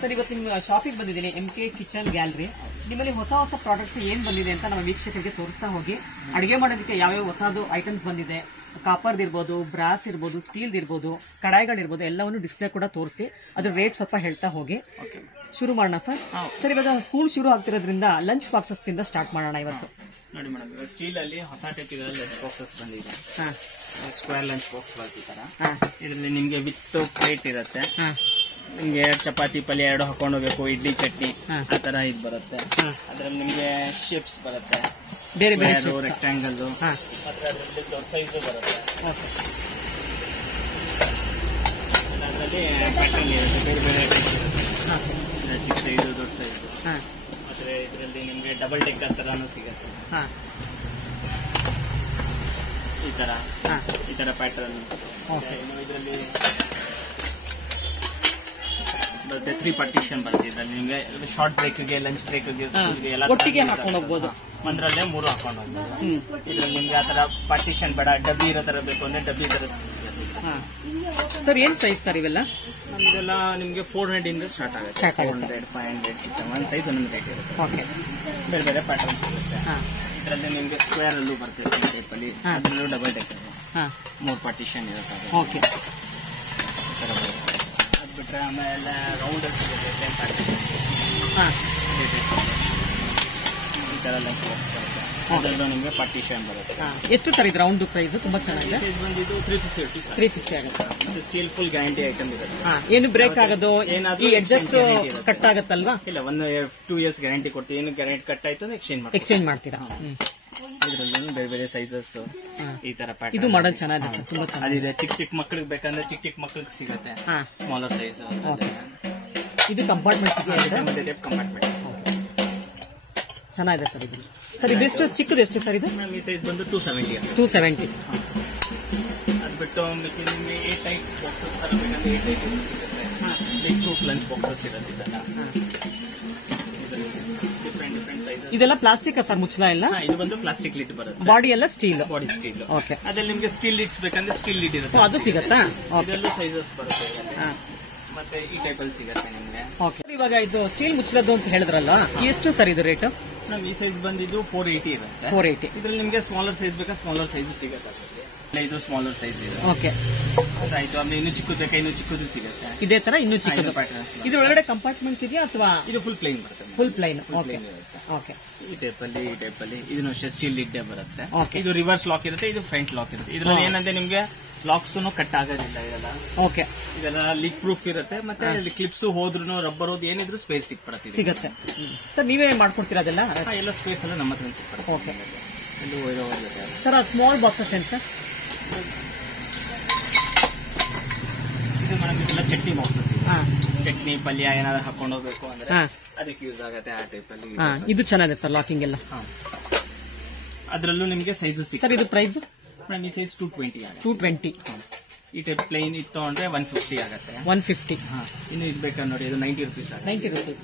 Sir ಇವತ್ತು ನಿಮ್ಮ ಶಾಪಿಗೆ ಬಂದಿದ್ದೀನಿ, MK ಕಿಚನ್ ಗ್ಯಾಲರಿ. ನಿಮ್ಮಲ್ಲಿ ಹೊಸ ಹೊಸ ಪ್ರಾಡಕ್ಟ್ಸ್ ಏನ್ ಬಂದಿದೆ ಅಂತ ನಮ್ಮ ವೀಕ್ಷಕರಿಗೆ ತೋರಿಸ್ತಾ ಹೋಗಿ. ಅಡಿಗೆ ಮಾಡೋದಕ್ಕೆ ಯಾವ್ಯಾವ ಹೊಸದು ಐಟಮ್ಸ್ ಬಂದಿದೆ, ಕಾಪರ್ದ್ ಇರ್ಬೋದು, ಬ್ರಾಸ್ ಇರ್ಬೋದು, ಸ್ಟೀಲ್ ಇರ್ಬೋದು, ಕಡಾಯಿಗಳಿರ್ಬೋದು, ಎಲ್ಲವನ್ನು ಡಿಸ್ಪ್ಲೇ ಕೂಡ ತೋರಿಸಿ ಅದ್ರ ರೇಟ್ ಸ್ವಲ್ಪ ಹೇಳ್ತಾ ಹೋಗಿ. ಶುರು ಮಾಡೋಣ ಸರ್. ಸರ್ ಇವಾಗ ಸ್ಕೂಲ್ ಶುರು ಆಗ್ತಿರೋದ್ರಿಂದ ಲಂಚ್ ಬಾಕ್ಸಸ್ ಇಂದ ಸ್ಟಾರ್ಟ್ ಮಾಡೋಣ ಇವತ್ತು. ನೋಡಿ ಮೇಡಮ್, ಸ್ಟೀಲ್ ಅಲ್ಲಿ ಹೊಸ ಟೈಪ್ ಲಂಚ್ ಬಾಕ್ಸಸ್ ಬಂದಿದೆ. ಸ್ಕ್ವೇರ್ ಲಂಚ್ ಬಾಕ್ಸ್ ಬರ್ತಿತ್ತಾರ. ಇದರಲ್ಲಿ ನಿಮ್ಗೆ ವಿತ್ ಪ್ಲೇಟ್ ಇರುತ್ತೆ. ನಿಮ್ಗೆ ಚಪಾತಿ ಪಲ್ಯ 2 ಹಾಕೊಂಡು ಹೋಗ್ಬೇಕು, ಇಡ್ಲಿ ಚಟ್ನಿ ಆ ತರ ಇದು ಬರುತ್ತೆ. ಅದ್ರಲ್ಲಿ ನಿಮ್ಗೆ ಶೇಪ್ಸ್ ಬರುತ್ತೆ, ಬೇರೆ ಬೇರೆ ರೆಕ್ಟಾಂಗಲ್, ಅದರಲ್ಲಿ ದೊಡ್ಡ ಸೈಜ್ ಬರುತ್ತೆ. ಅದರಲ್ಲಿ ಪ್ಯಾಟರ್ನ್ ಇರುತ್ತೆ, ಬೇರೆ ಬೇರೆ ಚಿಕ್ಕ ಸೈಜು, ದೊಡ್ಡ ಸೈಜು. ಮತ್ತೆ ಇದರಲ್ಲಿ ನಿಮ್ಗೆ ಡಬಲ್ ಡೆಕ್ಕರ್ ತರಾನು ಸಿಗುತ್ತೆ. ಈ ತರ ಪ್ಯಾಟರ್ನ್ ಇದರಲ್ಲಿ ಬರುತ್ತೆ. 3 ಪಾರ್ಟಿಷನ್ ಬರುತ್ತೆ ಇದರಲ್ಲಿ. ನಿಮ್ಗೆ ಶಾರ್ಟ್ ಬ್ರೇಕ್ಗೆ, ಲಂಚ್ ಬ್ರೇಕ್ಗೆ, ಸ್ಕೂಲ್ಗೆ ಎಲ್ಲ ಒಟ್ಟಿಗೆ ಹಾಕೊಂಡು ಹೋಗ್ಬೋದು. ಒಂದರಲ್ಲೇ 3 ಹಾಕೊಂಡು ಹೋಗ್ಬೋದು. ಇದ್ರಲ್ಲಿ ನಿಮ್ಗೆ ಆ ತರ ಪಾರ್ಟಿಷನ್ ಬೇಡ, ಡಬ್ಬಿ ಇರೋ ತರ ಬೇಕು ಅಂದ್ರೆ ಡಬ್ಬಿ ತರ ಸಿಗುತ್ತೆ. ಸರ್ ಏನ್ ಪ್ರೈಸ್ ಸರ್ ಇವೆಲ್ಲ? ಇದೆಲ್ಲ ನಿಮ್ಗೆ 400 ಇಂದ ಸ್ಟಾರ್ಟ್ ಆಗುತ್ತೆ. 400, 500, 600 ಒಂದ್ ಸೈಜ್ ಒಂದೊಂದು ರೇಟ್ ಇರುತ್ತೆ. ಬೇರೆ ಬೇರೆ ಪ್ಯಾಟರ್ನ್ಸ್ ಇರುತ್ತೆ. ಇದರಲ್ಲಿ ನಿಮ್ಗೆ ಸ್ಕ್ವೇರ್ ಅಲ್ಲೂ ಬರ್ತದೆ, ಟೈಪ್ ಅಲ್ಲಿ. ಅದರಲ್ಲೂ ಡಬಲ್ ಡೆಕ್ಕರ್ 3 ಪಾರ್ಟಿಷನ್ ಇರುತ್ತೆ. ಅದ್ ಬಿಟ್ರೆ ಆಮೇಲೆ ರೌಂಡ್ ಸಿಗುತ್ತೆ, ಸೇಮ್ ಪ್ಯಾಟರ್ನ್. ಈ ತರ ಲಂಚ್ ಬಾಕ್ಸ್ ಬರುತ್ತೆ. ಅದರಲ್ಲೂ ನಿಮ್ಗೆ ಪಾರ್ಟಿಷನ್ ಬರುತ್ತೆ. ಎಷ್ಟು ಸರ್ ಇದು ರೌಂಡ್ ಪ್ರೈಸ್? ತುಂಬಾ ಚೆನ್ನಾಗಿದೆ. ಬಂದಿದ್ದು 350. 350 ಆಗುತ್ತೆ. ಸ್ಟೀಲ್ ಫುಲ್ ಗ್ಯಾರಂಟಿ ಐಟಮ್ ಇರುತ್ತೆ. ಏನು ಬ್ರೇಕ್ ಆಗೋದು, ಏನಾದ್ರು ಅಡ್ಜಸ್ಟ್ ಕಟ್ ಆಗುತ್ತಲ್ವಾ? ಇಲ್ಲ, 1-2 ಇಯರ್ಸ್ ಗ್ಯಾರಂಟಿ ಕೊಟ್ಟು, ಏನು ಗ್ಯಾರಂಟಿ ಕಟ್ ಆಯ್ತು ಅಂದ್ರೆ ಎಕ್ಸ್ಚೇಂಜ್ ಮಾಡ್ತೀರಾ? ಇದರಲ್ಲಿ ಬೇರೆ ಬೇರೆ ಸೈಜಸ್ ಈ ತರ ಪ್ಯಾಟರ್ನ್. ಇದು ಮಾಡಲ್ ಚೆನ್ನಾಗಿದೆ ಸರ್, ತುಂಬಾ ಚೆನ್ನಾಗಿದೆ. ಚಿಕ್ಕ ಮಕ್ಕಳಿಗೆ ಬೇಕಂದ್ರೆ ಚಿಕ್ಕ ಮಕ್ಕಳಿಗೆ ಸಿಗುತ್ತೆ, ಸ್ಮಾಲರ್ ಸೈಜ್. ಇದು ಕಂಪಾರ್ಟ್ಮೆಂಟ್ ಕಂಪಾರ್ಟ್ಮೆಂಟ್ ಚೆನ್ನಾಗಿದೆ ಸರ್. ಇದು ಸರ್ ಇದೆಷ್ಟು ಚಿಕ್ಕದು, ಎಷ್ಟು ಸರ್ ಇದು? ಈ ಸೈಜ್ ಬಂದು 270. 270. ಅದು ಬಿಟ್ಟು ನಿಮಗೆ 8 ಟೈಪ್ ಬಾಕ್ಸಸ್ ತರ ಬೇಕಂದ್ರೆ 8 ಟೈಪ್ ಸಿಗುತ್ತೆ. ಲೀಕ್ ಪ್ರೂಫ್ ಲಂಚ್ ಬಾಕ್ಸಸ್ ಇರುತ್ತೆ. ಇದೆಲ್ಲ ಡಿಫ್ರೆಂಟ್ ಸೈಜ್. ಇದೆಲ್ಲ ಪ್ಲಾಸ್ಟಿಕ್ ಸರ್ ಮುಚ್ಚಲ ಎಲ್ಲ? ಇದು ಬಂದು ಪ್ಲಾಸ್ಟಿಕ್ ಲಿಡ್ ಬರುತ್ತೆ. ಬಾಡಿ ಎಲ್ಲ ಸ್ಟೀಲ್. Body steel. ಓಕೆ. ಅದ್ರಲ್ಲಿ ನಿಮ್ಗೆ ಸ್ಟೀಲ್ ಲಿಡ್ಸ್ ಬೇಕಂದ್ರೆ ಸ್ಟೀಲ್ ಲಿಡ್ ಇರುತ್ತೆ, ಅದು ಸಿಗತ್ತಾ? ಇದರಲ್ಲೂ ಸೈಜಸ್ ಬರುತ್ತೆ. ಮತ್ತೆ ಈ ಟೈಪ್ ಅಲ್ಲಿ ಸಿಗುತ್ತೆ ನಿಮ್ಗೆ. ಇವಾಗ ಇದು ಸ್ಟೀಲ್ ಮುಚ್ಚಲದ್ದು ಅಂತ ಹೇಳಿದ್ರಲ್ಲ, ಎಷ್ಟು ಸರ್ ಇದು ರೇಟ್? ಈ ಸೈಜ್ ಬಂದಿದ್ದು 480 ಇರುತ್ತೆ. 480. ಇದ್ರಲ್ಲಿ ನಿಮ್ಗೆ ಸ್ಮಾಲರ್ ಸೈಜ್ ಬೇಕಾ, ಸ್ಮಾಲರ್ ಸೈಜ್ ಸಿಗುತ್ತೆ. ಇದು ಸ್ಮಾಲರ್ ಸೈಜ್ ಇದೆ. ಓಕೆ, ಅದಾಯ್ತು. ಆಮೇಲೆ ಇನ್ನು ಚಿಕ್ಕದು ಬೇಕಾ, ಇನ್ನು ಚಿಕ್ಕದು ಸಿಗುತ್ತೆ. ಇದೇ ತರ ಇನ್ನು ಚಿಕ್ಕದು ಪ್ಯಾಟರ್ನ್. ಇದ್ರ ಒಳಗಡೆ ಕಂಪಾರ್ಟ್ಮೆಂಟ್ಸ್ ಇದೆಯಾ ಅಥವಾ ಇದು ಫುಲ್ ಪ್ಲೈನ್ ಬರುತ್ತೆ? Full plain. ಓಕೆ. ಈ ಟೈಪ್ ಅಲ್ಲಿ ಇದನ್ನು ಸ್ಟೀಲ್ ಲಿಡ್ ಬರುತ್ತೆ. ಓಕೆ. ಇದು ರಿವರ್ಸ್ ಲಾಕ್ ಇರುತ್ತೆ, ಇದು ಫ್ರಂಟ್ ಲಾಕ್ ಇರುತ್ತೆ. ಇದ್ರಲ್ಲಿ ಏನಂದ್ರೆ ನಿಮ್ಗೆ ಲಾಕ್ಸ್ ಕಟ್ ಆಗೋದಿಲ್ಲ. ಇದೆಲ್ಲ ಓಕೆ, ಇದೆಲ್ಲ ಲೀಕ್ ಪ್ರೂಫ್ ಇರುತ್ತೆ. ಮತ್ತೆ ಕ್ಲಿಪ್ಸ್ ಹೋದ್ರು, ರಬ್ಬರ್ ಹೋದ್ ಏನಿದ್ರು ಸ್ಪೇಸ್ ಸಿಗುತ್ತೆ ಸರ್. ನೀವೇ ಮಾಡ್ಕೊಡ್ತೀರಾ ಅದೆಲ್ಲ? ಎಲ್ಲ ಸ್ಪೇಸ್ ಎಲ್ಲ ನಮ್ಮ ಹತ್ರ ಸಿಕ್ಬಿಡುತ್ತೆ. Okay sir. ಆ ಸ್ಮಾಲ್ ಬಾಕ್ಸಸ್ ಏನು ಸರ್? ಇದು ಮೇಡಮ್ ಇದೆಲ್ಲ ಚಟ್ನಿ ಬಾಕ್ಸಸ್. ಚಟ್ನಿ ಪಲ್ಯ ಏನಾದ್ರು ಹಾಕೊಂಡು ಹೋಗ್ಬೇಕು ಅಂದ್ರೆ ಅದಕ್ಕೆ ಯೂಸ್ ಆಗುತ್ತೆ. ಆ ಟೈಪ್ ಅಲ್ಲಿ ಇದು ಚೆನ್ನಾಗಿದೆ ಸರ್, ಲಾಕಿಂಗ್ ಎಲ್ಲ. ಅದರಲ್ಲೂ ನಿಮ್ಗೆ ಸೈಜಸ್ ಸರ್. ಇದು ಪ್ರೈಸ್ ಮೇಡಮ್ ಈ ಸೈಜ್ 220 ಆಗುತ್ತೆ. 220. ಈ ಟೈಪ್ ಪ್ಲೈನ್ ಇತ್ತು ಅಂದ್ರೆ 150 ಆಗುತ್ತೆ. 150. ಇನ್ನು ಇದು ಬೇಕಾದ್ರೆ ನೋಡಿ, ಇದು 90 ರೂಪೀಸ್ ಆಗುತ್ತೆ. 90 ರೂಪೀಸ್.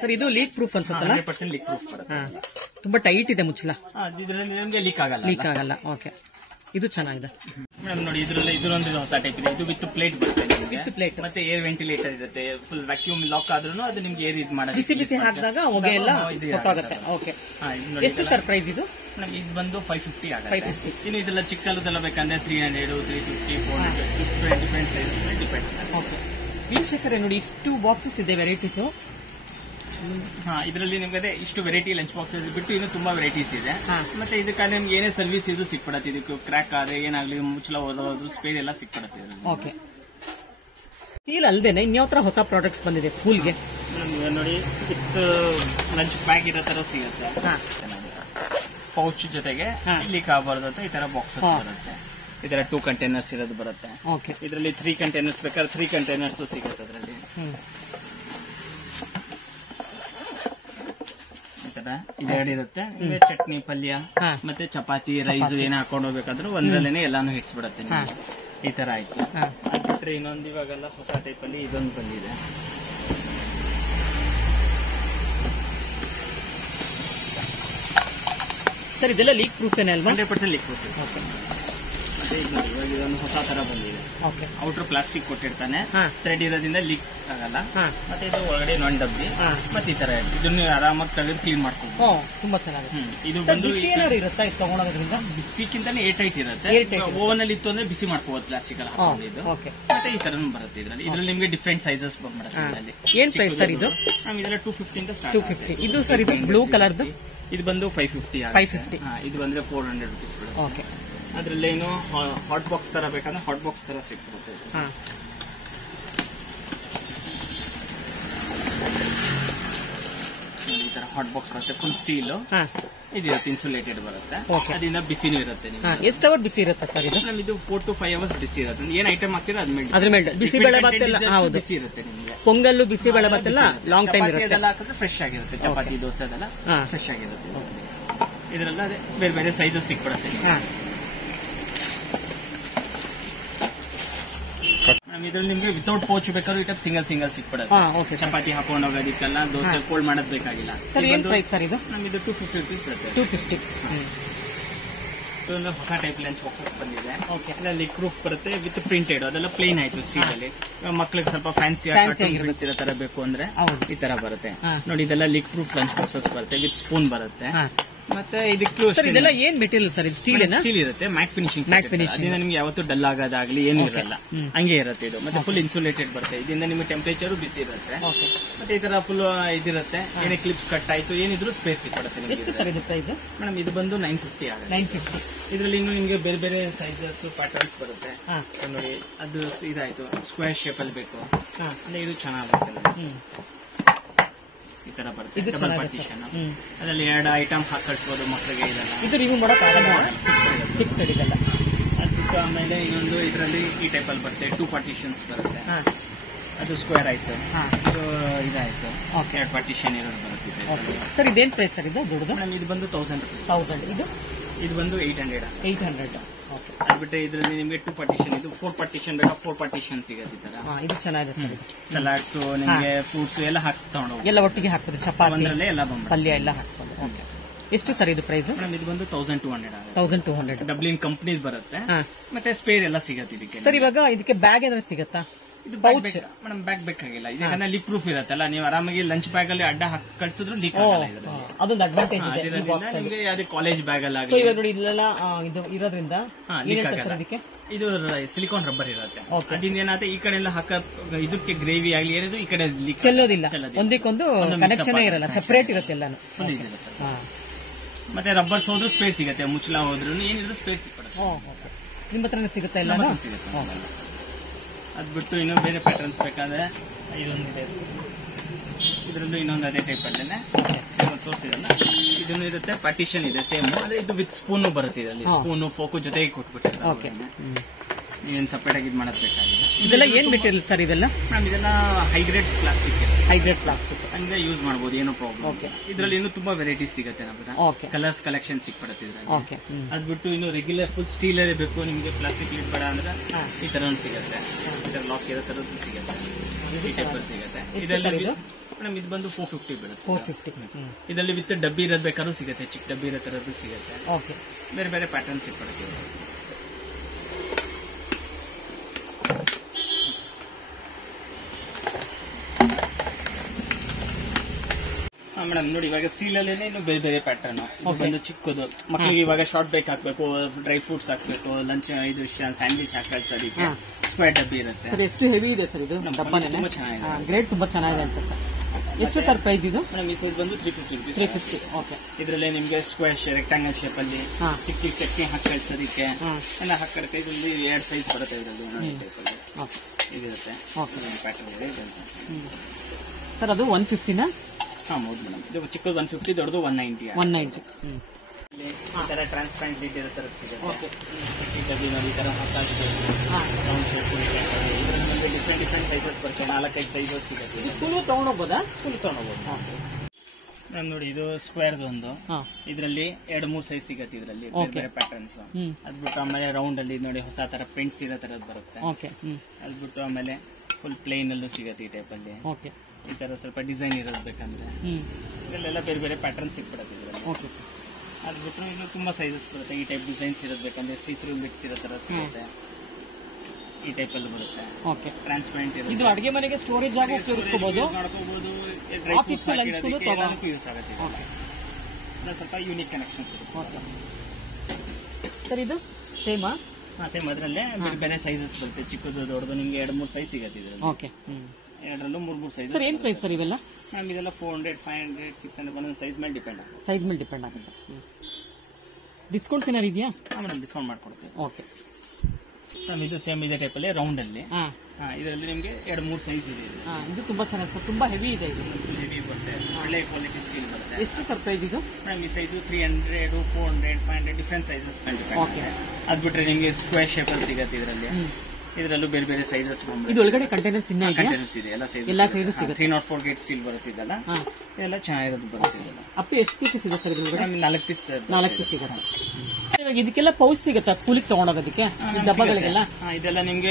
ಸರ್ ಇದು ಲೀಕ್ ಪ್ರೂಫ್ ಅನ್ಸುತ್ತಲ್ಲ? 100% ಲೀಕ್ ಪ್ರೂಫ್ ಬರುತ್ತೆ. ತುಂಬಾ ಟೈಟ್ ಇದೆ ಮುಚ್ಚಲ. ಇದರಲ್ಲಿ ನಿಮ್ಗೆ ಲೀಕ್ ಆಗಲ್ಲ. ಓಕೆ, ಇದು ಚೆನ್ನಾಗಿದೆ ಮೇಡಮ್. ನೋಡಿ ಇದರಲ್ಲಿ ಇದೊಂದು ಹೊಸ ಟೈಪ್ ಇದೆ. ಇದು ವಿತ್ ಪ್ಲೇಟ್ ಬರುತ್ತೆ ನಿಮಗೆ. ವಿತ್ ಪ್ಲೇಟ್ ಮತ್ತೆ ಏರ್ ವೆಂಟಿಲೇಟರ್ ಇರುತ್ತೆ. ಫುಲ್ ವ್ಯಾಕ್ಯೂಮ್ ಲಾಕ್ ಆದ್ರೂ ಅದು ನಿಮ್ಗೆ ಏರ್ ಇದು ಮಾಡೋದು. ಬಿಸಿ ಹಾಕಿದಾಗ ಹೊಗೆ ಎಲ್ಲ ಹೊರಟೋಗುತ್ತೆ. ಓಕೆ. ಎಷ್ಟು ಸರ್ ಪ್ರೈಸ್ ಇದು? ನಮ್ಗೆ ಇದು ಬಂದು 550 ಆಗುತ್ತೆ. ಇನ್ನು ಇದೆಲ್ಲ ಚಿಕ್ಕದೆಲ್ಲ ಬೇಕಂದ್ರೆ 300, 350, 400 ಡಿಫ್ರೆಂಟ್ ಸೈಜ್ ಡಿಪೆಂಡ್. ಓಕೆ. ವೀಕ್ಷಕರೇ ನೋಡಿ, ಇಷ್ಟು ಬಾಕ್ಸಸ್ ಇದೆ, ವೆರೈಟೀಸ್. ಇದರಲ್ಲಿ ನಿಮ್ಗೆ ಇಷ್ಟು ವೆರೈಟಿ ಲಂಚ್ ಬಾಕ್ಸಸ್ ಬಿಟ್ಟು ಇನ್ನು ತುಂಬಾ ವೆರೈಟೀಸ್ ಇದೆ. ಮತ್ತೆ ಇದಕ್ಕೆ ನಿಮ್ಗೆ ಏನೇ ಸರ್ವಿಸ್ ಇದು ಸಿಕ್ಬಿಡತ್ತೆ. ಇದಕ್ಕೆ ಕ್ರ್ಯಾಕ್ ಆದ್ರೆ ಏನಾಗ್ಲಿ, ಮುಚ್ಚಲ ಹೋದ್ರು ಸ್ಪೇರ್ ಎಲ್ಲ ಸಿಕ್ಬಿಡತ್ತೆ. ಓಕೆ. ಸ್ಟೀಲ್ ಅಲ್ದೇನೆ ಇನ್ಯಾವ ತರ ಹೊಸ ಪ್ರಾಡಕ್ಟ್ಸ್ ಬಂದಿದೆ ಸ್ಕೂಲ್ಗೆ? ನೋಡಿ, ವಿತ್ ಲಂಚ್ ಬ್ಯಾಗ್ ಇರೋ ತರ ಸಿಗುತ್ತೆ. ಪೌಚ್ ಜೊತೆಗೆ ಲೀಕ್ ಆಗಬಾರ್ದು ಅಂತ ಈ ತರ ಬಾಕ್ಸಸ್ ಬರುತ್ತೆ. ಇದರ 2 ಕಂಟೈನರ್ಸ್ ಇರೋದು ಬರುತ್ತೆ. ಇದರಲ್ಲಿ 3 ಕಂಟೈನರ್ಸ್ ಬೇಕಾದ್ರೆ 3 ಕಂಟೈನರ್ಸ್ ಸಿಗುತ್ತೆ. ಅದರಲ್ಲಿ ಇದೆರಡು ಇರುತ್ತೆ. ಚಟ್ನಿ ಪಲ್ಯ ಮತ್ತೆ ಚಪಾತಿ ರೈಸ್ ಏನ್ ಹಾಕೊಂಡು ಹೋಗ್ಬೇಕಾದ್ರೂ ಒಂದ್ರಲ್ಲೇನೆ ಎಲ್ಲಾನು ಹಿಡ್ಸ್ಬಿಡತ್ತೆ. ಈ ತರ ಆಯ್ತು. ಅದ್ ಬಿಟ್ರೆ ಇನ್ನೊಂದು ಇವಾಗೆಲ್ಲ ಹೊಸ ಟೈಪ್ ಅಲ್ಲಿ ಇದೊಂದು ಬಂದಿದೆ. ಸರ್ ಇದೆಲ್ಲ ಲೀಕ್ ಪ್ರೂಫ್ ಏನೇ ಅಲ್ವಾ? 100% ಲೀಕ್ ಪ್ರೂಫ್. ಸಿಗುತ್ತೆ. ಈಗ ನೋಡಿ ಇವಾಗ ಇದೊಂದು ಹೊಸ ತರ ಬಂದಿದೆ. ಓಕೆ. ಔಟರ್ ಪ್ಲಾಸ್ಟಿಕ್ ಕೊಟ್ಟಿರ್ತಾನೆ, ಹಾ. ಥ್ರೆಡ್ ಇರೋದ್ರಿಂದ ಲೀಕ್ ಆಗಲ್ಲ. ಹಾ. ಮತ್ತೆ ಇದು ಒಳಗಡೆ ನಾನ್ ಡಬ್ಬಿ, ಹಾ. ಮತ್ತೆ ಈ ತರ ಇದನ್ನು ಆರಾಮಾಗಿ ತೆಗೆದು ಕ್ಲೀನ್ ಮಾಡ್ಕೊಂಡು. ಓ, ತುಂಬಾ ಚೆನ್ನಾಗಿದೆ. ಇದು ಸರ್, ಬಂದು ಬಿಸಿ ಏನಾದ್ರು ಇರುತ್ತಾ ಇದು ತಗೊಳೋದ್ರಿಂದ? ಬಿಸಿಕ್ಕಿಂತಾನೆ ಏರ್ ಟೈಟ್ ಇರುತ್ತೆ. Air tight ಓವನ್ ಅಲ್ಲಿ ಇತ್ತು ಅಂದ್ರೆ ಬಿಸಿ ಮಾಡ್ಕೋಬಹುದು ಪ್ಲಾಸ್ಟಿಕ್ ಅಲ್ಲಿ ಹಾಕೊಂಡಿದ್ದು. ಓಕೆ. ಮತ್ತೆ ಈ ತರ ಬರುತ್ತೆ ಇದ್ರಲ್ಲಿ ನಿಮ್ಗೆ ಡಿಫ್ರೆಂಟ್ ಸೈಜಸ್ ಬರುತ್ತೆ ಇದರಲ್ಲಿ. ಏನ್ ಪ್ರೈಸ್ ಸರ್ ಇದು? ಇದೆಲ್ಲ 250 ಇಂದ ಸ್ಟಾರ್ಟ್. 250. ಇದು ಸರ್ ಇದು ಬ್ಲೂ ಕಲರ್ದು ಇದು ಬಂದು 550. 550. ಇದು ಬಂದ್ರೆ 400 rupees ಬರುತ್ತೆ. ಓಕೆ. ಅದ್ರಲ್ಲೇನು ಹಾಟ್ ಬಾಕ್ಸ್ ತರ ಬೇಕಂದ್ರೆ ಹಾಟ್ ಬಾಕ್ಸ್ ತರ ಸಿಕ್ಬಿಡುತ್ತೆ. ಈ ತರ ಹಾಟ್ ಬಾಕ್ಸ್ ಬರುತ್ತೆ, ಫುಲ್ ಸ್ಟೀಲ್ ಇದಿರುತ್ತೆ, ಇನ್ಸುಲೇಟೆಡ್ ಬರುತ್ತೆ. ಅದರಿಂದ ಬಿಸಿನೂ ಇರುತ್ತೆ. ಎಷ್ಟು ಅವರ್ ಬಿಸಿ ಇರುತ್ತೆ ಸರ್ ಇದು? ಇದು 4 to 5 hours ಬಿಸಿ ಇರುತ್ತೆ. ಏನ್ ಐಟಮ್ ಹಾಕ್ತೀರಾ ಅದ್ರ ಮೇಲೆ ಬಿಸಿಬೇಳೆ ಭಾತ್ ಬಿಸಿ ಇರುತ್ತೆ ನಿಮ್ಗೆ. ಪೊಂಗಲ್ಲು ಬಿಸಿಬೇಳೆ ಭಾತ್ ಎಲ್ಲ ಲಾಂಗ್ ಟೈಮ್ ಇರುತ್ತೆ. ಅದೆಲ್ಲ ಹಾಕಿದ್ರೆ ಫ್ರೆಶ್ ಆಗಿರುತ್ತೆ. ಚಪಾತಿ ದೋಸೆ ಅದೆಲ್ಲ ಫ್ರೆಶ್ ಆಗಿರುತ್ತೆ. ಇದ್ರೆಲ್ಲ ಅದೇ ಬೇರೆ ಬೇರೆ ಸೈಜಸ್ ಸಿಕ್ಬಿಡುತ್ತೆ. ಇದ್ರಲ್ಲಿ ನಿಮ್ಗೆ ವಿತೌಟ್ ಪೌಚ್ ಬೇಕಾದ್ರೂ ಈ ಟೈಪ್ ಸಿಂಗಲ್ ಸಿಕ್ಬಿಡುತ್ತೆ. ಚಪಾತಿ ಹಾಕೊಂಡು ಹೋಗೋದಕ್ಕೆಲ್ಲ, ದೋಸೆ ಫೋಲ್ಡ್ ಮಾಡೋದ್ ಬೇಕಾಗಿಲ್ಲ. ಸರ್ ಏನ್ ಪ್ರೈಸ್ ಸರ್ ಇದು? ನಮ್ದು 250 rupees ಬರುತ್ತೆ. 250. ಹೊಸ ಟೈಪ್ ಲಂಚ್ ಬಾಕ್ಸಸ್ ಬಂದಿದೆ. ಲಿಕ್ ಪ್ರೂಫ್ ಬರುತ್ತೆ ವಿತ್ ಪ್ರಿಂಟೆಡ್. ಅದೆಲ್ಲ ಪ್ಲೇನ್ ಆಯ್ತು ಸ್ಟೀಲ್ ಅಲ್ಲಿ. ಮಕ್ಳಿಗೆ ಸ್ವಲ್ಪ ಫ್ಯಾನ್ಸಿ ಇರೋ ತರ ಬೇಕು ಅಂದ್ರೆ ಈ ತರ ಬರುತ್ತೆ ನೋಡಿ. ಇದೆಲ್ಲ ಲಿಕ್ ಪ್ರೂಫ್ ಲಂಚ್ ಬಾಕ್ಸಸ್ ಬರುತ್ತೆ ವಿತ್ ಸ್ಪೂನ್ ಬರುತ್ತೆ. ಮತ್ತೆ ಇದಕ್ಕೆ ಇದೆಲ್ಲ ಏನ್ ಮೆಟೀರಿಯಲ್ ಸರ್? ಇದು ಸ್ಟೀಲ್ ಇರುತ್ತೆ, ಮ್ಯಾಟ್ ಫಿನಿಶಿಂಗ್. ಅದರಿಂದ ನಿಮ್ಗೆ ಯಾವತ್ತೂ ಡಲ್ ಆಗೋದಾಗ್ಲಿ ಏನು ಇರಲ್ಲ, ಹಂಗೆ ಇರುತ್ತೆ ಇದು. ಮತ್ತೆ ಫುಲ್ ಇನ್ಸುಲೇಟೆಡ್ ಬರುತ್ತೆ. ಇದರಿಂದ ನಿಮ್ಗೆ ಟೆಂಪರೇಚರ್ ಬಿಸಿ ಇರುತ್ತೆ. ಮತ್ತೆ ಈ ತರ ಫುಲ್ ಇದಿರುತ್ತೆ. ಏನೇ ಕ್ಲಿಪ್ಸ್ ಕಟ್ ಆಯ್ತು ಏನಿದ್ರು ಸ್ಪೇಸ್ ಸಿಕ್ಬಿಡುತ್ತೆ. ಎಷ್ಟು ಸರ್ ಇದು ಪ್ರೈಸ್? ಮೇಡಮ್ ಇದು ಬಂದು 950 ಆಗುತ್ತೆ. 950. ಇದ್ರಲ್ಲಿ ಇನ್ನು ನಿಮ್ಗೆ ಬೇರೆ ಬೇರೆ ಸೈಜಸ್ ಪ್ಯಾಟರ್ನ್ಸ್ ಬರುತ್ತೆ ನೋಡಿ. ಅದು ಇದಾಯ್ತು, ಸ್ಕ್ವೇರ್ ಶೇಪ್ ಅಲ್ಲಿ ಬೇಕು ಅಂದ್ರೆ ಇದು ಚೆನ್ನಾಗುತ್ತೆ. ಈ ತರ ಬರುತ್ತೆ ಡಬಲ್ ಪಾರ್ಟಿಷನ್. ಅದರಲ್ಲಿ 2 ಐಟಮ್ ಹಾಕಿ ಕಳಿಸಬಹುದು ಮಕ್ಕಳಿಗೆ. ಇದೆಲ್ಲ ಇದು ರಿಮೂವ್ ಮಾಡೋಕ್ಕಾಗಲ್ಲ, ಫಿಕ್ಸ್ಡ್ ಇದೆಲ್ಲ. ಅದಕ್ಕೆ ಆಮೇಲೆ ಇನ್ನೊಂದು ಇದರಲ್ಲಿ ಈ ಟೈಪ್ ಅಲ್ಲಿ ಬರುತ್ತೆ, 2 ಪಾರ್ಟಿಷನ್ಸ್ ಬರುತ್ತೆ. ಅದು ಸ್ಕ್ವೇರ್ ಆಯ್ತು, ಇದು ಇದಾಯ್ತು, 2 ಪಾರ್ಟಿಷನ್ ಇರೋದು ಬರುತ್ತೆ. ಸರ್ ಇದೇನ್ ಪ್ರೈಸ್ ಸರ್ ಇದು ದೊಡ್ಡದು? ಇದು ಬಂದು 1000 rupees. 1000. ಇದು ಬಂದು 800. 800. ಅದ್ಬಿಟ್ರೆ ಇದರಲ್ಲಿ ನಿಮ್ಗೆ 2 ಪಾರ್ಟಿಷನ್, ಇದು 4 ಪಾರ್ಟಿಷನ್ ಬೇಕಾ 4 ಪಾರ್ಟಿಷನ್ ಸಿಗುತ್ತೆ. ಈ ತರ ಇದು ಚೆನ್ನಾಗಿದೆ ಸರ್. ಸಲಾಡ್ಸ್ ನಿಮ್ಗೆ ಫ್ರೂಟ್ಸ್ ಎಲ್ಲ ಹಾಕಿ ತಗೊಂಡು ಎಲ್ಲ ಒಟ್ಟಿಗೆ ಹಾಕ್ಬೋದು, ಚಪಾತಿ ಒಂದರಲ್ಲೇ ಎಲ್ಲ ಪಲ್ಯ ಎಲ್ಲ ಹಾಕ್ಬೋದು. ಎಷ್ಟು ಸರ್ ಇದು ಪ್ರೈಸ್? ಇದು ಬಂದು 1200 ಆಗುತ್ತೆ. 1200. ಡಬ್ಲಿನ್ ಕಂಪ್ನಿ ಬರುತ್ತೆ. ಮತ್ತೆ ಸ್ಪೇರ್ ಎಲ್ಲ ಸಿಗುತ್ತೆ ಇದಕ್ಕೆ. ಸರ್ ಇವಾಗ ಇದಕ್ಕೆ ಬ್ಯಾಗ್ ಏನಾದ್ರು ಸಿಗತ್ತಾ? ಇದು ಪೌಚ್ ಮೇಡಮ್, ಬ್ಯಾಗ್ ಬೇಕಾಗಿಲ್ಲ. ಇದನ್ನ ಲಿಕ್ ಪ್ರೂಫ್ ಇರುತ್ತಲ್ಲ, ನೀವು ಆರಾಮಾಗಿ ಲಂಚ್ ಬ್ಯಾಗ್ ಅಲ್ಲಿ ಅಡ್ಡ ಹಾಕಿ ಕಳಿಸಿದ್ರು ಲೀಕ್ ಆಗಲ್ಲ. ಅದೊಂದು ಅಡ್ವಾಂಟೇಜ್ ಇದೆ ನಿಮಗೆ. ಯಾವ್ದೇ ಕಾಲೇಜ್ ಬ್ಯಾಗ್ ಅಲ್ಲಿ ಇವಾಗ ನೋಡಿ ಇದೆಲ್ಲ ಇದು ಇರೋದ್ರಿಂದ ಇದು ಸಿಲಿಕಾನ್ ರಬ್ಬರ್ ಇರುತ್ತೆ. ಅದರಿಂದ ಏನಾದ್ರೆ ಈ ಕಡೆ ಎಲ್ಲ ಹಾಕ ಇದಕ್ಕೆ ಗ್ರೇವಿ ಆಗ್ಲಿ ಏನಿದು ಈ ಕಡೆ ಚೆಲ್ಲೋದಿಲ್ಲ, ಒಂದಕ್ಕೊಂದು ಕನೆಕ್ಷನ್ ಇರಲ್ಲ, ಸೆಪರೇಟ್ ಇರುತ್ತೆ ಎಲ್ಲಾನು. ಮತ್ತೆ ರಬ್ಬರ್ಸ್ ಹೋದ್ರು ಸ್ಪೇಸ್ ಸಿಗುತ್ತೆ, ಮುಚ್ಚಲ ಹೋದ್ರು ಏನಿದ್ರು ಸ್ಪೇಸ್ ಸಿಗುತ್ತೆ. ನಿಮ್ಮ ಹತ್ರನೇ ಸಿಗುತ್ತೆ ಎಲ್ಲ ಸಿಗುತ್ತೆ. ಅದ್ ಬಿಟ್ಟು ಇನ್ನೂ ಬೇರೆ ಪ್ಯಾಟರ್ನ್ಸ್ ಬೇಕಾದ್ರೆ ಇದೊಂದಿದೆ, ಇದ್ರಲ್ಲೂ ಇನ್ನೊಂದು ಅದೇ ಟೈಪ್ ಅಲ್ಲೇನೆ ತೋರಿಸಿದಲ್ಲ. ಇದನ್ನು ಇರುತ್ತೆ, ಪಾರ್ಟಿಷನ್ ಇದೆ ಸೇಮ್. ಆದ್ರೆ ಇದು ವಿತ್ ಸ್ಪೂನ್ ಬರುತ್ತೆ. ಇದರಲ್ಲಿ ಸ್ಪೂನು ಫೋಕು ಜೊತೆಗೆ ಕೊಟ್ಬಿಟ್ಟಿರ್ತಾರೆ. ನೀವೇನು ಸಪರೇಟ್ ಆಗಿ ಇದು ಮಾಡೋದ್ ಬೇಕಾಗಿಲ್ಲ. ಇದೆಲ್ಲ ಏನ್ ಮೆಟೀರಿಯಲ್ ಸರ್ ಇದೆಲ್ಲ? ಮ್ಯಾಮ್ ಇದೆಲ್ಲ ಹೈಗ್ರೇಡ್ ಪ್ಲಾಸ್ಟಿಕ್. ಹೈಗ್ರೇಡ್ ಪ್ಲಾಸ್ಟಿಕ್ ಅಂದ್ರೆ ಯೂಸ್ ಮಾಡಬಹುದು, ಏನೋ ಪ್ರಾಬ್ಲಮ್. ಇದರಲ್ಲಿ ಇನ್ನೂ ತುಂಬಾ ವೆರೈಟೀಸ್ ಸಿಗುತ್ತೆ ನಮ್ಗೆ. ಕಲರ್ಸ್ ಕಲೆಕ್ಷನ್ ಸಿಕ್ಬಿಡುತ್ತೆ ಇದರಲ್ಲಿ. ಅದ್ಬಿಟ್ಟು ಇನ್ನು ರೆಗ್ಯುಲರ್ ಫುಲ್ ಸ್ಟೀಲ್ ಬೇಕು ನಿಮ್ಗೆ, ಪ್ಲಾಸ್ಟಿಕ್ ಲಿಡ್ ಬೇಡ ಅಂದ್ರೆ ಈ ತರ ಸಿಗುತ್ತೆ. ಇದರ ಲಾಕ್ ಇರೋ ತರದ್ದು ಸಿಗುತ್ತೆ, ಈ ಟೈಪ್ ಸಿಗುತ್ತೆ. ಇದರಲ್ಲಿ ಮೇಡಮ್ ಇದು ಬಂದು 450 ಬೀಳುತ್ತೆ. 450. ಇದರಲ್ಲಿ ವಿತ್ ಡಬ್ಬಿ ಇರೋದ್ ಬೇಕಾದ್ರೂ ಸಿಗುತ್ತೆ, ಚಿಕ್ಕ ಡಬ್ಬಿ ಇರೋ ತರದ್ದು ಸಿಗುತ್ತೆ. ಬೇರೆ ಬೇರೆ ಪ್ಯಾಟರ್ನ್ ಸಿಕ್ಬಿಡುತ್ತೆ. ಮೇಡಮ್ ನೋಡಿ ಇವಾಗ ಸ್ಟೀಲ್ ಅಲ್ಲಿ ಇನ್ನು ಬೇರೆ ಬೇರೆ ಪ್ಯಾಟರ್ನ್. ಒಂದು ಚಿಕ್ಕದು ಮಕ್ಕಳಿಗೆ ಇವಾಗ ಶಾರ್ಟ್ ಬ್ರೇಕ್ ಹಾಕ್ಬೇಕು, ಡ್ರೈ ಫ್ರೂಟ್ಸ್ ಹಾಕ್ಬೇಕು, ಲಂಚ್ ಇದು ಸ್ಯಾಂಡ್ವಿಚ್ ಹಾಕಿ ಸ್ಕ್ವೇರ್ ಡಬ್ಬಿ ಇರುತ್ತೆ. ಸರ್ ಎಷ್ಟು ಹೆವಿ ಇದೆ ಸರ್ ಇದು? ತುಂಬಾ ಚೆನ್ನಾಗಿದೆ, ಗ್ರೇಡ್ ತುಂಬಾ ಚೆನ್ನಾಗಿದೆ ಅನ್ಸುತ್ತೆ. ಎಷ್ಟು ಸರ್ ಪ್ರೈಸ್ ಇದು? ಮೇಡಮ್ ಈ ಸೈಜ್ ಬಂದು 350 rupees. 350. ಓಕೆ. ಇದರಲ್ಲೇ ನಿಮ್ಗೆ ಸ್ಕ್ವೇರ್ ರೆಕ್ಟಾಂಗಲ್ ಶೇಪ್ ಅಲ್ಲಿ ಚಿಕ್ಕ ಚಿಕ್ಕ ಚಟ್ನಿ ಹಾಕಿ ಕಳಿಸೋದಕ್ಕೆ ಎಲ್ಲ ಹಾಕಿ ಇದರಲ್ಲಿ 2 ಸೈಜ್ ಬರುತ್ತೆ. ಇದರಲ್ಲಿ ಇದಿರುತ್ತೆ ಪ್ಯಾಟರ್ನ್. ಸರ್ ಅದು 150ನಾ? ಹೌದು ಮೇಡಮ್, ಇದು ಚಿಕ್ಕದು 150, ದೊಡ್ಡದು 190. 190. ಈ ತರ ಟ್ರಾನ್ಸ್ಪರೆಂಟ್ ಲೀಟ್ ಇರೋ ತರ ಸಿಗುತ್ತೆ. ಈ ತರ ಡಿಫ್ರೆಂಟ್ ಡಿಫ್ರೆಂಟ್ ಸೈಜಸ್ ಬರ್ತವೆ, 4-5 ಸೈಜಸ್ ಸಿಗುತ್ತೆ. ಸ್ಕೂಲ್ ತಗೊಂಡೋಗ್ಬೋದಾ? ಸ್ಕೂಲ್ ತಗೊಂಡೋಗ್ಬೋದು. ನಾನು ನೋಡಿ ಇದು ಸ್ಕ್ವೇರ್ ಒಂದು, ಇದರಲ್ಲಿ 2-3 ಸೈಜ್ ಸಿಗುತ್ತೆ. ಇದರಲ್ಲಿ ಬೇರೆ ಬೇರೆ ಪ್ಯಾಟರ್ನ್ಸ್. ಅದ್ಬಿಟ್ಟು ಆಮೇಲೆ ರೌಂಡ್ ಅಲ್ಲಿ ನೋಡಿ ಹೊಸ ತರ ಪ್ರಿಂಟ್ಸ್ ಇರೋ ತರದ್ ಬರುತ್ತೆ. ಅದ್ಬಿಟ್ಟು ಆಮೇಲೆ ಫುಲ್ ಪ್ಲೇನ್ ಅಲ್ಲೂ ಸಿಗುತ್ತೆ ಈ ಟೈಪ್ ಅಲ್ಲಿ. ಈ ತರ ಸ್ವಲ್ಪ ಡಿಸೈನ್ ಇರೋದು ಬೇಕಂದ್ರೆ ಇದರಲ್ಲೆಲ್ಲ ಬೇರೆ ಬೇರೆ ಪ್ಯಾಟರ್ನ್ ಸಿಕ್ಬಿಡುತ್ತೆ. ಅದು ಬಿಟ್ಟರೆ ಇದು ತುಂಬಾ ಸೈಜಸ್ ಬರುತ್ತೆ. ಈ ಟೈಪ್ ಡಿಸೈನ್ಸ್ ಇರೋದು ಬೇಕಂದ್ರೆ ಸೀಕ್ರೂ ಬಿಟ್ಸ್ ಇರೋ ತರ ಸಿಗುತ್ತೆ. ಈ ಟೈಪ್ ಅಲ್ಲಿ ಬರುತ್ತೆ. ಓಕೆ, ಟ್ರಾನ್ಸ್ಪರೆಂಟ್ ಇರುತ್ತೆ. ಇದು ಅಡಿಗೆ ಮನೆಗೆ ಸ್ಟೋರೇಜ್ ಆಗಿ ಉಪಯೋಗಿಸಬಹುದು, ಮಾಡ್ಕೋಬಹುದು, ಆಫೀಸ್ ಲಂಚ್ ಎಲ್ಲದಕ್ಕೂ ಯೂಸ್ ಆಗುತ್ತೆ. ಓಕೆ, ಸ್ವಲ್ಪ ಯೂನಿಕ್ ಕನೆಕ್ಷನ್ಸ್ ಇರುತ್ತೆ. ಸರ್ ಇದು ಸೇಮಾ? ಸೇಮ್ ಅದರಲ್ಲೇ ಬೇರೆ ಸೈಜಸ್ ಬರುತ್ತೆ. ಚಿಕ್ಕದು ದೊಡ್ಡದು ನಿಮ್ಗೆ 2-3 ಸೈಜ್ ಸಿಗುತ್ತೆ ಇದರಲ್ಲಿ. ಓಕೆ, ಎರಡರಲ್ಲೂ 3-3 ಸೈಜ್. ಸರ್ ಏನ್ ಪ್ರೈಸ್ ಸರ್ ಇವೆಲ್ಲ? ಮ್ಯಾಮ್ ಇದೆಲ್ಲ 400, 500, 600 ಒಂದೊಂದು ಸೈಜ್ ಮೇಲೆ ಡಿಪೆಂಡ್ ಆಗುತ್ತೆ. ಸೈಜ್ ಮೇಲೆ ಡಿಪೆಂಡ್ ಆಗುತ್ತೆ. ಡಿಸ್ಕೌಂಟ್ಸ್ ಏನಾರು ಇದೆಯಾ? ಮೇಡಮ್ ಡಿಸ್ಕೌಂಟ್ ಮಾಡ್ಕೊಡ್ತೀವಿ. ಓಕೆ ಮ್ಯಾಮ್ ಇದು ಸೇಮ್ ಇದೆ ಟೈಪ್ ಅಲ್ಲಿ ರೌಂಡ್ ಅಲ್ಲಿ. ಇದರಲ್ಲಿ ನಿಮಗೆ 2-3 ಸೈಜ್ ಇದೆ. ಇದು ತುಂಬಾ ಚೆನ್ನಾಗಿ ಸರ್, ತುಂಬಾ ಹೆವಿ ಇದೆ. ಇದು ಹೆವಿ ಬರುತ್ತೆ, ಒಳ್ಳೆ ಕ್ವಾಲಿಟಿ ಸ್ಟೀಲ್ ಬರುತ್ತೆ. ಎಷ್ಟು ಸರ್ ಪ್ರೈಸ್ ಇದು? ಮ್ಯಾಮ್ ಈ ಸೈಜ್ 300, 400, 500 ಡಿಫ್ರೆಂಟ್ ಸೈಜಸ್ ಮೇಲೆ ಡಿಪೆಂಡ್ ಆಗುತ್ತೆ. ಅದ್ ಬಿಟ್ರೆ ನಿಮಗೆ ಸ್ಕ್ವೇರ್ ಶೇಪ್ ಅಲ್ಲಿ ಸಿಗುತ್ತೆ ಇದರಲ್ಲಿ. ಇದರಲ್ಲೂ ಬೇರೆ ಬೇರೆ ಸೈಜಸ್. ಇದು ಒಳಗಡೆ ಕಂಟೈನರ್ಸ್ ಇನ್ನೂ ಕಂಟೈನರ್ಸ್ ಇದೆ, ಎಲ್ಲ ಸೈಜಸ್ ಸಿಗುತ್ತೆ. 304 ಗೇಟ್ ಸ್ಟೀಲ್ ಬರುತ್ತೆ ಇದೆಲ್ಲ. ಎಲ್ಲ ಚೆನ್ನಾಗಿರೋದು ಬರುತ್ತೆ. ಅಪ್ಪಿ ಎಷ್ಟು ಪೀಸಸ್ ಇದೆ ಸರ್ ಇದ್ರೊಳಗಡೆ? 4 ಪೀಸ್ ಸಿಗುತ್ತೆ. ಇವಾಗ ಇದಕ್ಕೆಲ್ಲ ಪೌಚ್ ಸಿಗುತ್ತಾ ಸ್ಕೂಲಿಗೆ ತಗೊಂಡೋಗೋದಕ್ಕೆ, ಡಬ್ಬಗಳಿಗೆಲ್ಲ? ಇದೆಲ್ಲ ನಿಮ್ಗೆ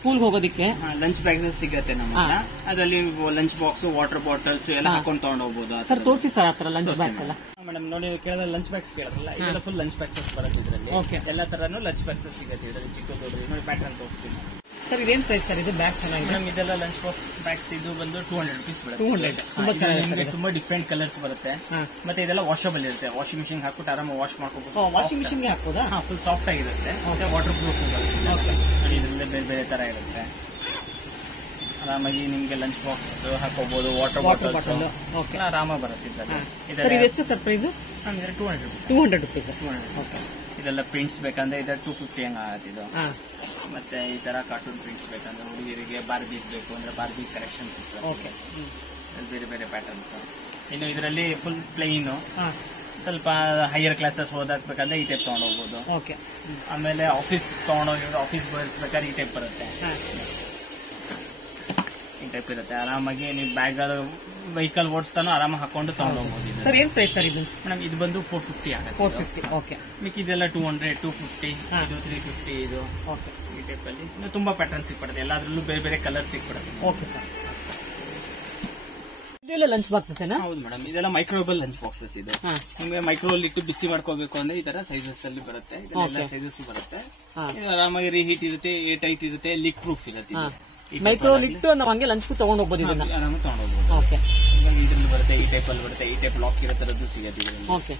ಸ್ಕೂಲ್ ಹೋಗೋದಕ್ಕೆ ಲಂಚ್ ಬ್ಯಾಗ್ ಸಿಗುತ್ತೆ ನಮ್ಮ ಅದರಲ್ಲಿ. ಲಂಚ್ ಬಾಕ್ಸ್, ವಾಟರ್ ಬಾಟಲ್ಸ್ ಎಲ್ಲ ಹಾಕೊಂಡು ತಗೊಂಡು ಹೋಗ್ಬೋದು. ಸರ್ ತೋರಿಸಿ ಸರ್ ಆತರ ಲಂಚ್ ಬ್ಯಾಗ್ಸ್ ಎಲ್ಲ. ಮೇಡಮ್ ನೋಡಿ, ಕೇಳಿದ್ರೆ ಲಂಚ್ ಬ್ಯಾಗ್ಸ್ ಕೇಳಿದ್ರಲ್ಲ, ಇದೆಲ್ಲ ಫುಲ್ ಲಂಚ್ ಬ್ಯಾಗ್ಸಸ್ ಬರುತ್ತೆ ಇದರಲ್ಲಿ. ಎಲ್ಲ ತರನು ಲಂಚ್ ಬ್ಯಾಗ್ಸಸ್ ಸಿಗುತ್ತೆ ಇದರಲ್ಲಿ. ಚಿಕ್ಕ ದೊಡ್ಡ ನೋಡಿ ಪ್ಯಾಟರ್ನ್ ತೋರಿಸ್ತೀನಿ ಸರ್. ಇದೇನ್ ಪ್ರೈಸ್ ಸರ್ ಇದು? ಬ್ಯಾಗ್ ಚೆನ್ನಾಗಿದೆ ಮೇಡಮ್. ಇದೆಲ್ಲ ಲಂಚ್ ಬಾಕ್ಸ್ ಬ್ಯಾಗ್ಸ್ ಇದು ಬಂದು 200 rupees ಬರುತ್ತೆ. 200 ತುಂಬಾ ಚೆನ್ನಾಗಿದೆ. ತುಂಬಾ ಡಿಫ್ರೆಂಟ್ ಕಲರ್ಸ್ ಬರುತ್ತೆ. ಮತ್ತೆ ಇದೆಲ್ಲ ವಾಷಬಲ್ ಇರುತ್ತೆ. ವಾಷಿಂಗ್ ಮಿಷಿನ್ ಹಾಕ್ಬಿಟ್ಟು ಆರಾಮ ವಾಶ್ ಮಾಡ್ಕೋಬಹುದು. ವಾಷಿಂಗ್ ಮಿಷಿನ್ ಹಾಕೋದಾ? ಫುಲ್ ಸಾಫ್ಟ್ ಆಗಿರುತ್ತೆ. ವಾಟರ್ ಪ್ರೂಫ್ ಬರುತ್ತೆ. ಇದರಲ್ಲಿ ಬೇರೆ ಬೇರೆ ತರ ಇರುತ್ತೆ. ಆರಾಮಾಗಿ ನಿಮ್ಗೆ ಲಂಚ್ ಬಾಕ್ಸ್ ಹಾಕೋಬಹುದು, ವಾಟರ್ ಬಾಟಲ್ಸ್ ಆರಾಮ ಬರುತ್ತೆ. ಎಷ್ಟು ಸರ್ ಪ್ರೈಸ್? 200 rupees. ಇದೆಲ್ಲ ಪ್ರಿಂಟ್ಸ್ ಬೇಕಂದ್ರೆ ಇದರ 250 ಹಂಗ ಆಗುತ್ತೆ ಇದು. ಮತ್ತೆ ಈ ತರ ಕಾರ್ಟೂನ್ ಪ್ರಿಂಟ್ಸ್ ಬೇಕಂದ್ರೆ ಹುಡುಗಿಯರಿಗೆ ಬಾರ್ಬಿ ಬೇಕು ಅಂದ್ರೆ ಬಾರ್ಬಿ ಕಲೆಕ್ಷನ್ ಸಿಗ್ತದೆ. ಬೇರೆ ಬೇರೆ ಪ್ಯಾಟರ್ನ್ಸ್. ಇನ್ನು ಇದರಲ್ಲಿ ಫುಲ್ ಪ್ಲೈನ್, ಸ್ವಲ್ಪ ಹೈಯರ್ ಕ್ಲಾಸಸ್ ಓದಾಕ್ಬೇಕಂದ್ರೆ ಈ ಟೈಪ್ ತಗೊಂಡು ಹೋಗ್ಬೋದು. ಆಮೇಲೆ ಆಫೀಸ್ ತಗೊಂಡೋಗಿದ್ರೆ ಆಫೀಸ್ ಬಾಯ್ಸ್ ಬೇಕಾದ್ರೆ ಈ ಟೈಪ್ ಬರುತ್ತೆ. ಈ ಟೈಪ್ ಇರುತ್ತೆ. ಆರಾಮಾಗಿ ನೀವು ಬ್ಯಾಗ್ ವೆಹಿಕಲ್ ಓಡಿಸ್ತಾನು ಆರಾಮ ಹಾಕೊಂಡು ತಗೊಂಡು ಹೋಗ್ಬೋದು. ಸರ್ ಏನ್ ಪ್ರೈಸ್ ಸರ್ ಇದು? ಮೇಡಮ್ ಇದು ಬಂದು 450 ಆಗುತ್ತೆ. 450. ಓಕೆ. ಇದೆಲ್ಲ 200, 250, ಇದು 350 ಇದು. ಓಕೆ. ಈ ಟೈಪ್ ಅಲ್ಲಿ ಇನ್ನು ತುಂಬಾ ಪ್ಯಾಟರ್ನ್ ಸಿಕ್ಬಿಡುತ್ತೆ. ಎಲ್ಲಾದ್ರಲ್ಲೂ ಬೇರೆ ಬೇರೆ ಕಲರ್ ಸಿಕ್ಬಿಡುತ್ತೆ. Okay sir. ಇದೆಲ್ಲ ಲಂಚ್ ಬಾಕ್ಸಸ್ ಏನಾ? ಹೌದು ಮೇಡಮ್. ಇದೆಲ್ಲ ಮೈಕ್ರೋವೇಬಲ್ ಲಂಚ್ ಬಾಕ್ಸಸ್ ಇದು. ನಿಮ್ಗೆ ಮೈಕ್ರೋವೇವ್ ಇಟ್ಟು ಬಿಸಿ ಮಾಡ್ಕೋಬೇಕು ಅಂದ್ರೆ ಈ ತರ ಸೈಜಸ್ ಅಲ್ಲಿ ಬರುತ್ತೆ. ಇದೆಲ್ಲ ಸೈಜಸ್ ಬರುತ್ತೆ. ಇದು ಆರಾಮಾಗಿ ರೀಹೀಟ್ ಇರುತ್ತೆ, ಏರ್ ಟೈಟ್ ಇರುತ್ತೆ, ಲೀಕ್ ಪ್ರೂಫ್ ಇರುತ್ತೆ. ಮೈಕ್ರೋವೇವ್ ಇಟ್ಟು ನಾವು ಹಂಗೆ ಲಂಚ್ ತಗೊಂಡು ಹೋಗ್ಬೋದು. ಇದನ್ನ ಆರಾಮ ತಗೊಂಡು ಹೋಗ್ಬೋದು. ಓಕೆ. ಇದ್ರಲ್ಲಿ ಬರುತ್ತೆ, ಈ ಟೈಪ್ ಅಲ್ಲಿ ಬರುತ್ತೆ, ಈ ಟೈಪ್ ಲಾಕ್ ಇರೋ ತರದ್ದು ಸಿಗುತ್ತೆ ಇದರಲ್ಲಿ. ಓಕೆ.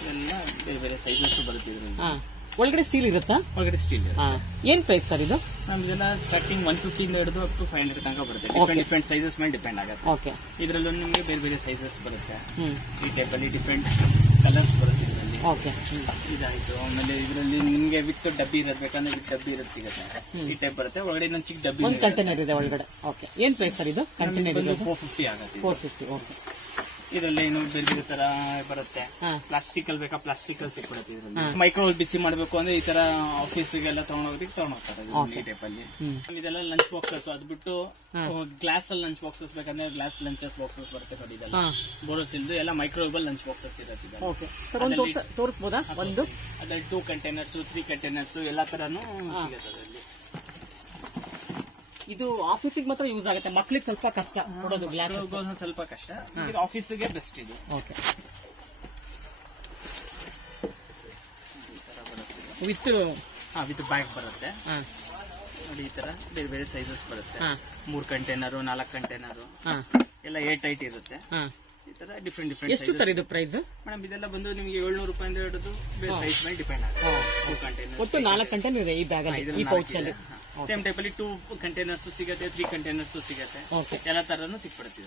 ಇದೆಲ್ಲ ಬೇರೆ ಬೇರೆ ಸೈಜಸ್ ಬರುತ್ತೆ ಇದರಲ್ಲಿ. ಒಳಗಡೆ ಸ್ಟೀಲ್ ಇರುತ್ತಾ? ಒಳಗಡೆ ಸ್ಟೀಲ್. ಏನ್ ಪ್ರೈಸ್ ಸರ್ ಇದು? ನಮ್ಗೆ ಇದೆಲ್ಲ ಸ್ಟಾರ್ಟಿಂಗ್ 150 ಇಂದ ಹಿಡಿದು ಅಪ್ ಟು 500 ತನಕ ಬರುತ್ತೆ. ಡಿಫ್ರೆಂಟ್ ಸೈಜಸ್ ಮೇಲೆ ಡಿಪೆಂಡ್ ಆಗುತ್ತೆ. ಓಕೆ. ಇದರಲ್ಲೂ ನಿಮಗೆ ಬೇರೆ ಬೇರೆ ಸೈಜಸ್ ಬರುತ್ತೆ. ಈ ಟೈಪ್ ಅಲ್ಲಿ ಡಿಫ್ರೆಂಟ್ ಕಲರ್ಸ್ ಬರುತ್ತೆ ಇದರಲ್ಲಿ. ಓಕೆ. ಇದಾಯ್ತು. ಆಮೇಲೆ ಇದರಲ್ಲಿ ನಿಮ್ಗೆ ವಿತ್ ಡಬ್ಬಿ ಇರೋದು ಬೇಕಂದ್ರೆ ವಿತ್ ಡಬ್ಬಿ ಇರೋದು ಸಿಗುತ್ತೆ. ಈ ಟೈಪ್ ಬರುತ್ತೆ. ಒಳಗಡೆ ಇನ್ನೊಂದು ಚಿಕ್ಕ ಡಬ್ಬಿ, ಒಂದು ಕಂಟೈನರ್ ಇದೆ ಒಳಗಡೆ. ಓಕೆ. ಏನ್ ಪ್ರೈಸ್ ಸರ್ ಇದು? ಕಂಟೈನರ್ 450 ಆಗುತ್ತೆ. 450. ಓಕೆ. ಇದರಲ್ಲಿ ಏನು ಬೇರೆ ಬೇರೆ ತರ ಬರುತ್ತೆ. ಪ್ಲಾಸ್ಟಿಕ್ ಅಲ್ಲಿ ಬೇಕಾ ಪ್ಲಾಸ್ಟಿಕ್ ಅಲ್ಲಿ ಸಿಕ್ಬಿಡುತ್ತೆ ಇದರಲ್ಲಿ. ಮೈಕ್ರೋವೇವ್ ಬಿಸಿ ಮಾಡಬೇಕು ಅಂದ್ರೆ ಈ ತರ ಆಫೀಸ್ಗೆಲ್ಲ ತಗೊಂಡೋಗೋದಕ್ಕೆ ತಗೊಂಡೋಗ್ತಾರೆ ಈ ಟೈಪ್ ಅಲ್ಲಿ. ಇದೆಲ್ಲ ಲಂಚ್ ಬಾಕ್ಸಸ್. ಅದ್ ಬಿಟ್ಟು ಗ್ಲಾಸ್ ಅಲ್ಲಿ ಲಂಚ್ ಬಾಕ್ಸಸ್ ಬೇಕಂದ್ರೆ ಗ್ಲಾಸ್ ಲಂಚ್ ಬಾಕ್ಸಸ್ ಬರುತ್ತೆ ನೋಡಿ. ಇದೆಲ್ಲ ಬೋರೋಸಿಲ್ದು ಎಲ್ಲ ಮೈಕ್ರೋವೇಬಲ್ ಲಂಚ್ ಬಾಕ್ಸಸ್ ಇರುತ್ತೆ. ತೋರಿಸಬಹುದಾ? ಒಂದು ಅದ್ರಲ್ಲಿ 2 ಕಂಟೈನರ್ಸ್, 3 ಕಂಟೈನರ್ಸ್ ಎಲ್ಲ ತರನು ಸಿಗುತ್ತೆ ಅದರಲ್ಲಿ. ಇದು ಆಫೀಸಿಗೆ ಮಾತ್ರ ಯೂಸ್ ಆಗುತ್ತೆ, ಮಕ್ಳಿಗೆ ಸ್ವಲ್ಪ ಕಷ್ಟ ಕೊಡೋದು. ಗ್ಲಾಸ್ ಸ್ವಲ್ಪ ಕಷ್ಟ, ಆಫೀಸಿಗೆ ಬೆಸ್ಟ್ ಇದು. ಓಕೆ. ವಿತ್ ಬ್ಯಾಗ್ ಬರುತ್ತೆ ನೋಡಿ. ಈ ತರ ಬೇರೆ ಬೇರೆ ಸೈಜಸ್ ಬರುತ್ತೆ. 3 ಕಂಟೈನರ್, 4 ಕಂಟೈನರ್ ಎಲ್ಲ ಏರ್ ಟೈಟ್ ಇರುತ್ತೆ. ಈ ತರ ಡಿಫ್ರೆಂಟ್ ಡಿಫ್ರೆಂಟ್. ಎಷ್ಟು ಸರ್ ಇದು ಪ್ರೈಸ್? ಮೇಡಮ್ ಇದೆಲ್ಲ ಬಂದು ನಿಮಗೆ 700 ರೂಪಾಯಿಂದ ಹಿಡಿದು ಬೇರೆ ಸೈಜ್ ಮೇಲೆ ಡಿಪೆಂಡ್ ಆಗುತ್ತೆ. 2 ಕಂಟೈನರ್ ಒಟ್ಟು 4 ಕಂಟೈನರ್ ಇದೆ ಈ ಬ್ಯಾಗ್ ಅಲ್ಲಿ, ಈ ಪೌಚ್ ಅಲ್ಲಿ. ಸೇಮ್ ಟೈಪ್ ಅಲ್ಲಿ 2 ಕಂಟೈನರ್ಸ್ ಸಿಗುತ್ತೆ, 3 ಕಂಟೈನರ್ಸ್ ಸಿಗುತ್ತೆ. ಎಲ್ಲ ತರನು ಸಿಕ್ಬಿಡುತ್ತೆ.